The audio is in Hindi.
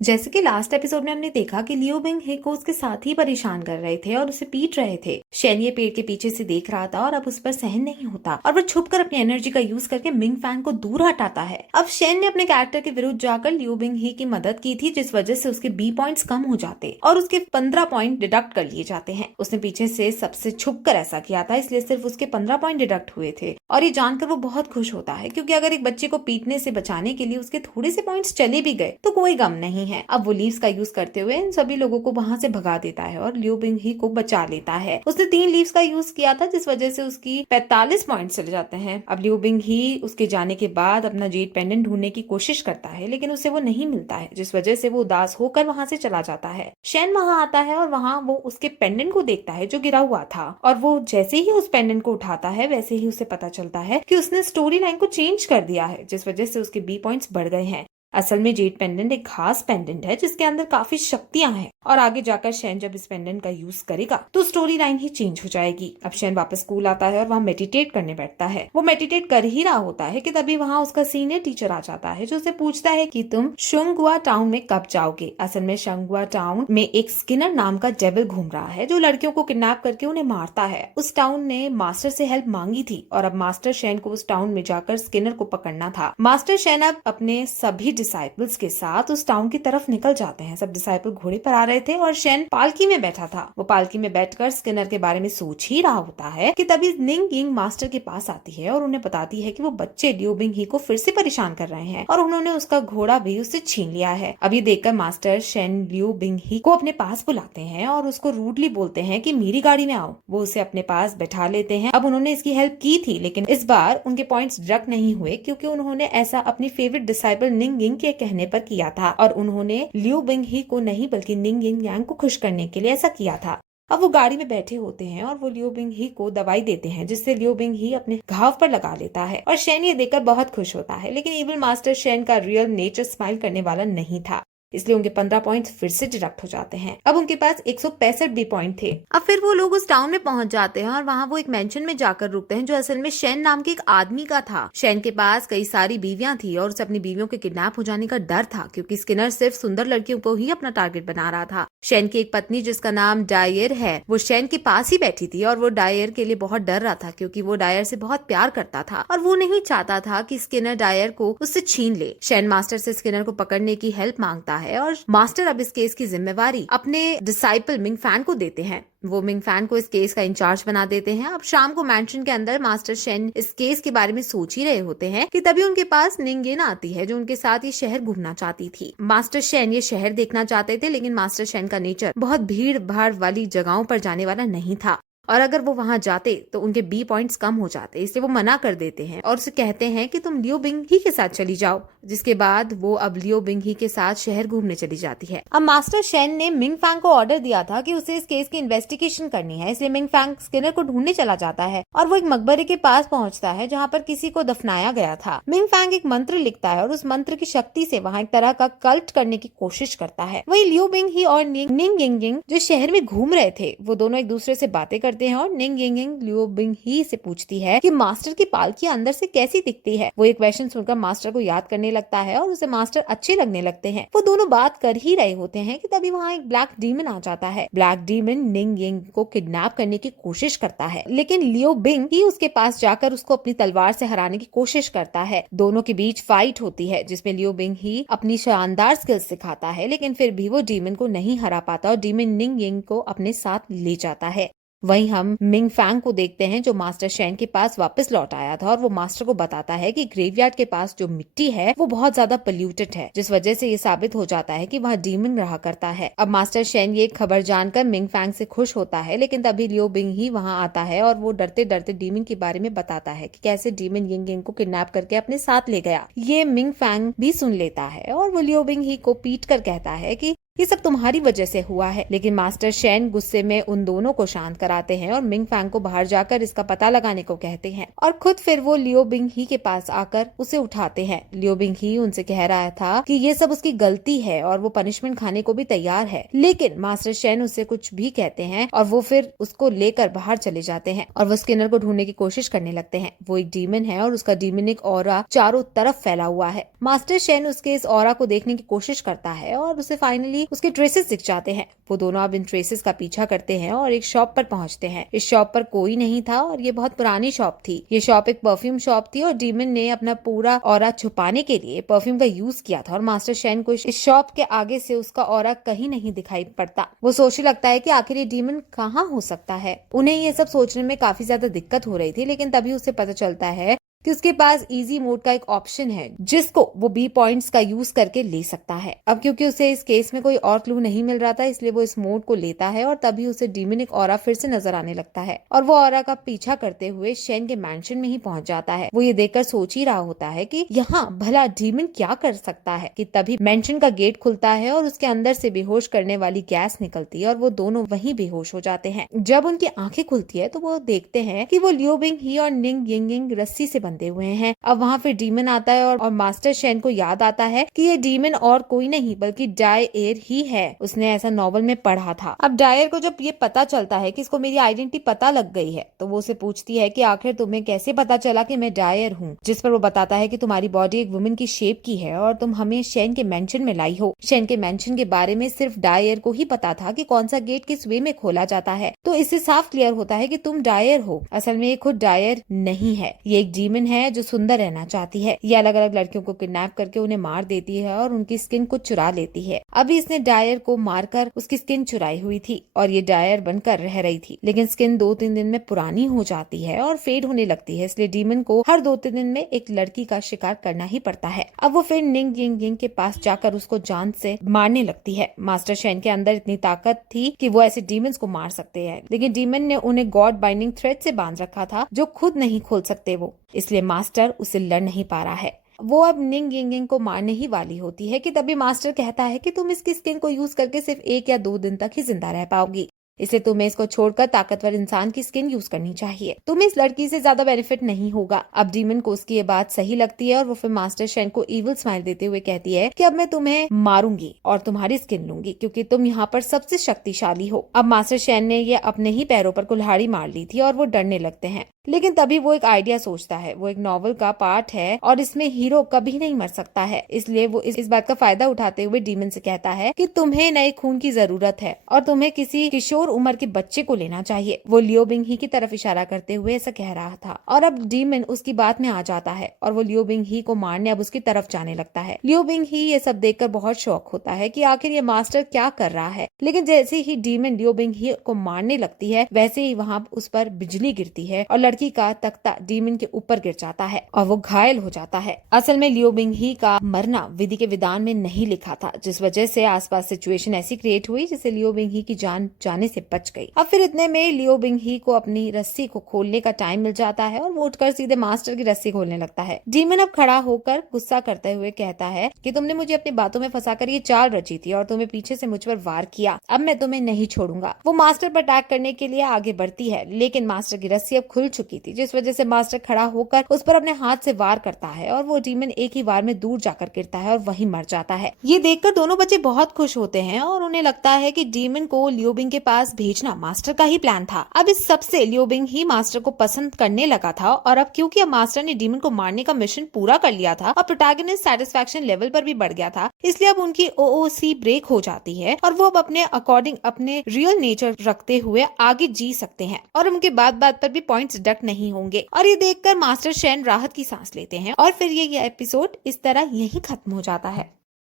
जैसे कि लास्ट एपिसोड में हमने देखा कि लियो बिंग हे को उसके साथ ही परेशान कर रहे थे और उसे पीट रहे थे। शेन ये पेड़ के पीछे से देख रहा था और अब उस पर सहन नहीं होता और वो छुप कर अपनी एनर्जी का यूज करके मिंग फैंग को दूर हटाता है। अब शेन ने अपने कैरेक्टर के विरुद्ध जाकर लियो बिंग हे की मदद की थी, जिस वजह से उसके बी पॉइंट्स कम हो जाते और उसके 15 पॉइंट डिडक्ट कर लिए जाते हैं। उसने पीछे से सबसे छुप कर ऐसा किया था, इसलिए सिर्फ उसके 15 पॉइंट डिडक्ट हुए थे और ये जानकर वो बहुत खुश होता है, क्योंकि अगर एक बच्चे को पीटने से बचाने के लिए उसके थोड़े से पॉइंट्स चले भी गए तो कोई गम नहीं है। अब वो लीव्स का यूज करते हुए इन सभी लोगों को वहां से भगा देता है और लियो बिंग ही को बचा लेता है। उसने 3 लीव्स का यूज किया था, जिस वजह से उसकी 45 पॉइंट चले जाते हैं। अब लियो बिंग ही उसके जाने के बाद अपना जेड पेंडेंट ढूंढने की कोशिश करता है, लेकिन उसे वो नहीं मिलता है, जिस वजह से वो उदास होकर वहां से चला जाता है। शेन वहां आता है और वहां वो उसके पेंडेंट को देखता है जो गिरा हुआ था, और वो जैसे ही उस पेंडेंट को उठाता है वैसे ही उसे पता चलता है कि उसने स्टोरी लाइन को चेंज कर दिया है, जिस वजह से उसके बी पॉइंट्स बढ़ गए हैं। असल में जेड पेंडेंट एक खास पेंडेंट है जिसके अंदर काफी शक्तियां हैं, और आगे जाकर शेन जब इस पेंडेंट का यूज करेगा तो स्टोरी लाइन ही चेंज हो जाएगी। अब शेन वापस स्कूल आता है और वहाँ मेडिटेट करने बैठता है। वो मेडिटेट कर ही रहा होता है कि तभी वहाँ उसका सीनियर टीचर आ जाता है, जो उसे पूछता है कि तुम शंगुआ टाउन में कब जाओगे। असल में शंगुआ टाउन में एक स्किनर नाम का डेविल घूम रहा है जो लड़कियों को किडनैप करके उन्हें मारता है। उस टाउन ने मास्टर से हेल्प मांगी थी और अब मास्टर शेन को उस टाउन में जाकर स्किनर को पकड़ना था। मास्टर शेन अब अपने सभी डिसाइपल्स के साथ उस टाउन की तरफ निकल जाते हैं। सब डिसाइपल घोड़े पर आ रहे थे और शेन पालकी में बैठा था। वो पालकी में बैठकर स्किनर के बारे में सोच ही रहा होता है कि तभी निंग यिंग मास्टर के पास आती है और उन्हें बताती है कि वो बच्चे लियो बिंग ही को फिर से परेशान कर रहे हैं और उन्होंने उसका घोड़ा भी उससे छीन लिया है। अब ये देखकर मास्टर शेन लियो बिंग ही को अपने पास बुलाते हैं और उसको रूडली बोलते हैं कि मेरी गाड़ी में आओ। वो उसे अपने पास बैठा लेते हैं। अब उन्होंने इसकी हेल्प की थी, लेकिन इस बार उनके पॉइंट्स डिडक्ट नहीं हुए, क्योंकि उन्होंने ऐसा अपनी फेवरेट डिसाइपल निंग यिंग के कहने पर किया था और उन्होंने लियो बिंग ही को नहीं बल्कि निंग यिंग यांग को खुश करने के लिए ऐसा किया था। अब वो गाड़ी में बैठे होते हैं और वो लियो बिंग ही को दवाई देते हैं, जिससे लियो बिंग ही अपने घाव पर लगा लेता है और शेन ये देखकर बहुत खुश होता है। लेकिन इविल मास्टर शेन का रियल नेचर स्माइल करने वाला नहीं था, इसलिए उनके 15 पॉइंट्स फिर से डिडक्ट हो जाते हैं। अब उनके पास 165 बी पॉइंट थे। अब फिर वो लोग उस टाउन में पहुंच जाते हैं और वहाँ वो एक मेंशन में जाकर रुकते हैं, जो असल में शेन नाम के एक आदमी का था। शेन के पास कई सारी बीवियां थी और उसे अपनी बीवियों के किडनैप हो जाने का डर था, क्योंकि स्किनर सिर्फ सुंदर लड़कियों को ही अपना टारगेट बना रहा था। शेन की एक पत्नी जिसका नाम डायर है, वो शेन के पास ही बैठी थी और वो डायर के लिए बहुत डर रहा था, क्योंकि वो डायर से बहुत प्यार करता था और वो नहीं चाहता था कि स्किनर डायर को उससे छीन ले। शेन मास्टर से स्किनर को पकड़ने की हेल्प मांगता है और मास्टर अब इस केस की जिम्मेवारी अपने डिसाइपल मिंग फैन को देते हैं। वो मिंग फैन को इस केस का इंचार्ज बना देते हैं। अब शाम को मैंशन के अंदर मास्टर शेन इस केस के बारे में सोच ही रहे होते हैं कि तभी उनके पास निंगेन आती है, जो उनके साथ ये शहर घूमना चाहती थी। मास्टर शेन ये शहर देखना चाहते थे, लेकिन मास्टर शेन का नेचर बहुत भीड़ भाड़ वाली जगहों पर जाने वाला नहीं था और अगर वो वहां जाते तो उनके बी पॉइंट्स कम हो जाते, इसलिए वो मना कर देते हैं और उसे कहते हैं कि तुम लियो बिंग ही के साथ चली जाओ। जिसके बाद वो अब लियो बिंग ही के साथ शहर घूमने चली जाती है। अब मास्टर शेन ने मिंग फैंग को ऑर्डर दिया था कि उसे इस केस की इन्वेस्टिगेशन करनी है, इसलिए मिंग फैंग स्किनर को ढूंढने चला जाता है और वो एक मकबरे के पास पहुंचता है जहाँ पर किसी को दफनाया गया था। मिंग फैंग एक मंत्र लिखता है और उस मंत्र की शक्ति से वहाँ एक तरह का कल्ट करने की कोशिश करता है। वही लियो बिंग ही और निंग यिंग जो शहर में घूम रहे थे, वो दोनों एक दूसरे से बातें करते हैं और निंग यिंग लियो बिंग ही से पूछती है कि मास्टर की पालकी अंदर से कैसी दिखती है। वो एक क्वेश्चन सुनकर मास्टर को याद करने लगता है और उसे मास्टर अच्छे लगने लगते हैं। वो दोनों बात कर ही रहे होते हैं कि तभी वहाँ एक ब्लैक डीमन आ जाता है। ब्लैक डीमन निंग यिंग को किडनैप करने की कोशिश करता है, लेकिन लियो बिंग ही उसके पास जाकर उसको अपनी तलवार से हराने की कोशिश करता है। दोनों के बीच फाइट होती है, जिसमें लियो बिंग ही अपनी शानदार स्किल्स सिखाता है, लेकिन फिर भी वो डीमन को नहीं हरा पाता और डीमन निंग यिंग को अपने साथ ले जाता है। वहीं हम मिंग फैंग को देखते हैं, जो मास्टर शेन के पास वापस लौट आया था और वो मास्टर को बताता है कि ग्रेवयार्ड के पास जो मिट्टी है वो बहुत ज्यादा पोल्यूटेड है, जिस वजह से ये साबित हो जाता है कि वहाँ डीमन रहा करता है। अब मास्टर शेन ये खबर जानकर मिंग फैंग से खुश होता है, लेकिन तभी लियो बिंग ही वहाँ आता है और वो डरते डरते डीमन के बारे में बताता है कि कैसे डीमन यिंग यिंग को किडनैप करके अपने साथ ले गया। ये मिंग फैंग भी सुन लेता है और वो लियो बिंग ही को पीट कर कहता है कि ये सब तुम्हारी वजह से हुआ है। लेकिन मास्टर शेन गुस्से में उन दोनों को शांत कराते हैं और मिंग फैंग को बाहर जाकर इसका पता लगाने को कहते हैं और खुद फिर वो लियो बिंग ही के पास आकर उसे उठाते हैं। लियो बिंग ही उनसे कह रहा था कि ये सब उसकी गलती है और वो पनिशमेंट खाने को भी तैयार है, लेकिन मास्टर शेन उससे कुछ भी कहते हैं और वो फिर उसको लेकर बाहर चले जाते हैं और वो स्किनर को ढूंढने की कोशिश करने लगते हैं। वो एक डीमन है और उसका डीमनिक ऑरा चारों तरफ फैला हुआ है। मास्टर शेन उसके इस ऑरा को देखने की कोशिश करता है और उसे फाइनली उसके ट्रेसेस दिख जाते हैं। वो दोनों अब इन ट्रेसेस का पीछा करते हैं और एक शॉप पर पहुंचते हैं। इस शॉप पर कोई नहीं था और ये बहुत पुरानी शॉप थी। ये शॉप एक परफ्यूम शॉप थी और डीमन ने अपना पूरा ऑरा छुपाने के लिए परफ्यूम का यूज किया था और मास्टर शेन को इस शॉप के आगे से उसका ऑरा कहीं नहीं दिखाई पड़ता। वो सोचने लगता है कि आखिर ये डीमन कहाँ हो सकता है। उन्हें ये सब सोचने में काफी ज्यादा दिक्कत हो रही थी, लेकिन तभी उसे पता चलता है कि उसके पास इजी मोड का एक ऑप्शन है जिसको वो बी पॉइंट्स का यूज करके ले सकता है। अब क्योंकि उसे इस केस में कोई और क्लू नहीं मिल रहा था, इसलिए वो इस मोड को लेता है और तभी उसे डीमनिक ऑरा फिर से नजर आने लगता है और वो ऑरा का पीछा करते हुए शेन के मैंशन में ही पहुंच जाता है। वो ये देखकर सोच ही रहा होता है कि यहाँ भला डीमन क्या कर सकता है कि तभी मैंशन का गेट खुलता है और उसके अंदर से बेहोश करने वाली गैस निकलती है और वो दोनों वहीं बेहोश हो जाते हैं। जब उनकी आंखें खुलती है तो वो देखते हैं कि वो लियो बिंग ही और निंग यिंग रस्सी से बंधे हुए हैं। अब वहाँ फिर डीमन आता है और मास्टर शेन को याद आता है कि ये डीमन और कोई नहीं बल्कि डायर ही है। उसने ऐसा नॉवल में पढ़ा था। अब डायर को जब ये पता चलता है कि इसको मेरी आइडेंटिटी पता लग गई है तो वो उसे पूछती है कि आखिर तुम्हें कैसे पता चला कि मैं डायर हूँ, जिस पर वो बताता है कि तुम्हारी बॉडी एक वुमेन की शेप की है और तुम हमें शेन के मेंशन में लाई हो। शेन के मेंशन के बारे में सिर्फ डायर को ही पता था कि कौन सा गेट किस वे में खोला जाता है, तो इससे साफ क्लियर होता है कि तुम डायर हो। असल में ये खुद डायर नहीं है, ये एक डीमन है जो सुंदर रहना चाहती है। ये अलग अलग लड़कियों को किडनैप करके उन्हें मार देती है और उनकी स्किन को चुरा लेती है। अभी इसने डायर को मारकर उसकी स्किन चुराई हुई थी और ये डायर बनकर रह रही थी, लेकिन स्किन 2-3 दिन में पुरानी हो जाती है और फेड होने लगती है, इसलिए डीमन को हर 2-3 दिन में एक लड़की का शिकार करना ही पड़ता है। अब वो फिर निंग यिंग के पास जाकर उसको जान से मारने लगती है। मास्टर शेन के अंदर इतनी ताकत थी कि वो ऐसे डीमंस को मार सकते हैं, लेकिन डीमन ने उन्हें गॉड बाइंडिंग थ्रेड से बांध रखा था जो खुद नहीं खोल सकते वो, इसलिए मास्टर उसे लड़ नहीं पा रहा है। वो अब निंग यिंग को मारने ही वाली होती है कि तभी मास्टर कहता है कि तुम इसकी स्किन को यूज करके सिर्फ 1 या 2 दिन तक ही जिंदा रह पाओगी, इसलिए तुम्हें इसको छोड़कर ताकतवर इंसान की स्किन यूज करनी चाहिए। तुम्हें इस लड़की से ज्यादा बेनिफिट नहीं होगा। अब डीमन को उसकी ये बात सही लगती है और वो फिर मास्टर शेन को इविल स्माइल देते हुए कहती है कि अब मैं तुम्हें मारूंगी और तुम्हारी स्किन लूंगी क्योंकि तुम यहाँ पर सबसे शक्तिशाली हो। अब मास्टर शेन ने ये अपने ही पैरों पर कुल्हाड़ी मार ली थी और वो डरने लगते हैं, लेकिन तभी वो एक आइडिया सोचता है। वो एक नॉवल का पार्ट है और इसमें हीरो कभी नहीं मर सकता है, इसलिए वो इस बात का फायदा उठाते हुए डीमन से कहता है कि तुम्हें नए खून की जरूरत है और तुम्हें किसी किशोर उम्र के बच्चे को लेना चाहिए। वो लियो बिंग ही की तरफ इशारा करते हुए ऐसा कह रहा था और अब डीमन उसकी बात में आ जाता है और वो लियो बिंग ही को मारने अब उसकी तरफ जाने लगता है। लियो बिंग ही ये सब देखकर बहुत शौक होता है कि आखिर ये मास्टर क्या कर रहा है, लेकिन जैसे ही डीमन लियो बिंग ही को मारने लगती है वैसे ही वहाँ उस पर बिजली गिरती है और लड़की का तख्ता डीमन के ऊपर गिर जाता है और वो घायल हो जाता है। असल में लियो बिंग ही का मरना विधि के विधान में नहीं लिखा था, जिस वजह से आसपास सिचुएशन ऐसी क्रिएट हुई जिससे लियो बिंग ही की जान जाने से बच गई। अब फिर इतने में लियो बिंग ही को अपनी रस्सी को खोलने का टाइम मिल जाता है और वो उठकर सीधे मास्टर की रस्सी खोलने लगता है। डीमन अब खड़ा होकर गुस्सा करते हुए कहता है कि तुमने मुझे अपनी बातों में फंसाकर ये चाल रची थी और तुम्हें पीछे से मुझ पर वार किया, अब मैं तुम्हें नहीं छोड़ूंगा। वो मास्टर पर अटैक करने के लिए आगे बढ़ती है, लेकिन मास्टर की रस्सी अब खुल चुकी थी, जिस वजह से मास्टर खड़ा होकर उस पर अपने हाथ से वार करता है और वो डीमन एक ही वार में दूर जाकर गिरता है और वहीं मर जाता है। ये देखकर दोनों बच्चे बहुत खुश होते हैं और उन्हें लगता है कि डीमन को लियो बिंग के पास भेजना मास्टर का ही प्लान था। अब इस सबसे लियो बिंग ही मास्टर को पसंद करने लगा था और अब क्योंकि अब मास्टर ने डीमन को मारने का मिशन पूरा कर लिया था और प्रोटैगनिस्ट सेटिस्फैक्शन लेवल पर भी बढ़ गया था, इसलिए अब उनकी ओओसी ब्रेक हो जाती है और वो अब अपने अकॉर्डिंग अपने रियल नेचर रखते हुए आगे जी सकते हैं और उनके बात बात पर भी पॉइंट्स डिडक्ट नहीं होंगे। और ये देखकर मास्टर शेन राहत की सांस लेते हैं और फिर ये एपिसोड इस तरह यहीं खत्म हो जाता है।